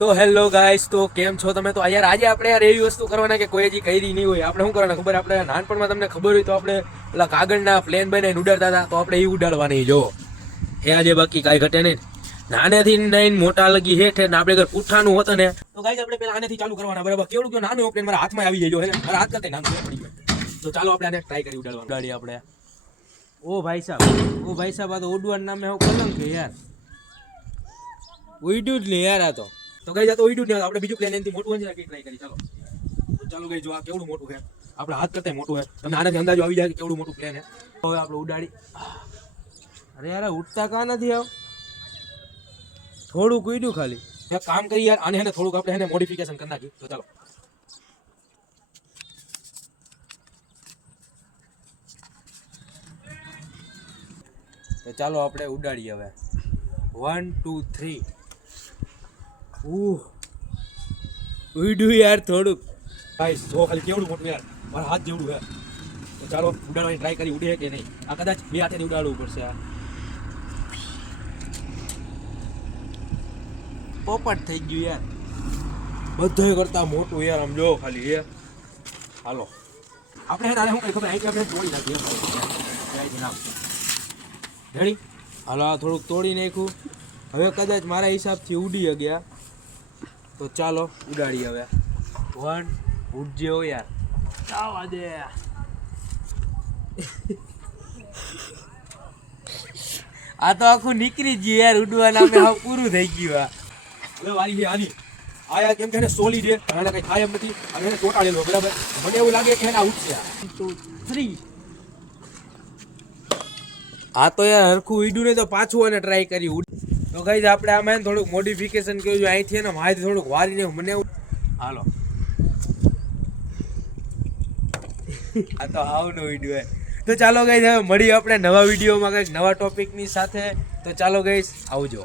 તો hello guys, તો કેમ છો તમે? તો યાર આજે આપણે યાર એવી વસ્તુ કરવાના કે કોઈ હજી કરી નહીં હોય. આપણે શું કરવાના ખબર? આપણે નાનપણમાં તમને ખબર હોય તો આપણે પેલા કાગળના પ્લેન બનાવીને ઉડાડતા હતા, તો આપણે એ ઉડાડવાની. જો એ આજે બાકી કાંઈ ઘટે નહીં. નાનેથી લઈને મોટા લગી હેઠ ને આપણે અગર પૂઠાનું હોત ને તો ગાઈસ આપણે પેલા આનેથી ચાલુ કરવાના. બરાબર? કેવડું કે નાનું પ્લેન મારા હાથમાં આવી જાય. જો મારા હાથ કરતા નાનું પડી ગયું. તો ચાલો આપણે આને ટ્રાય કરી ઉડાડવાનું. ઉડાડીએ આપણે. ઓ ભાઈ સાહેબ, આ તો ઉડવાનું નામે હું કલંક છે યાર. ઉડ્યું જ લે યાર આ તો ગઈ તો ઉડ્યું જ નહીં. આપણે બીજું પ્લેન એનાથી મોટું હોય છે ટ્રાય કરી. ચાલો ગઈ, જો આ કેવડું મોટું છે. આપણે હાથ કરતા મોટું છે. તમને આનાથી અંદાજો આવી જાય કે કેવડું મોટું પ્લેન છે. હવે આપણે ઉડાડી. અરે યાર ઉડતા કા નથી આવ? થોડુંક ઉડ્યું ખાલી. એક કામ કરી યાર, આને હેને થોડુંક આપણે હેને મોડિફિકેશન કરી નાખી. તો ચાલો ચાલો આપણે ઉડાડીએ હવે. 1 2 3. ઉડ્યું યાર થોડુંક. ગાઈસ જો ખાલી કેવડું મોટું યાર, મારા હાથ જેવડું છે. તો ચાલો ઉડાડવાની ટ્રાય કરી. ઉડે કે નહીં? આ કદાચ બે હાથેથી ઉડાડવું પડશે. આ પોપટ થઈ ગયું યાર, બધું કરતા મોટું યાર. આમ જો ખાલી એ હાલો આપણે હે શું કરી ખબર? અહીંથી આપણે તોડી નાખીએ. રેડી? હાલો આ થોડુંક તોડી નાખ્યું. હવે કદાચ મારા હિસાબથી ઉડી ગયા. તો ચાલો ઉડાડી હવે. 1 ઉડજે હો યાર, આવા દે. આ તો આખું નીકળી ગયું યાર. ઉડવાના અમે હવે પૂરું થઈ ગયું. હવે વારી છે આની. આ યાર કેમ કે સોલિડ છે, એને કઈ થાય એમ નથી. અને એને ચોટાડેલો. બરાબર? મને એવું લાગે કે એના ઉડશે. 1 2 3. આ તો યાર હરખું ઉડ્યું નહીં તો પાછું એને ટ્રાય કરી. તો ગાઈસ આપણે આમાં થોડુંક મોડિફિકેશન કર્યું. અહીંથી ને માહિતી થોડુંક વારીને મને હાલો. આ તો આવનો વિડીયો. તો ચાલો ગાઈસ હવે મળીએ આપણે નવા વિડીયોમાં કંઈક નવા ટોપિકની સાથે. તો ચાલો ગાઈસ આવજો.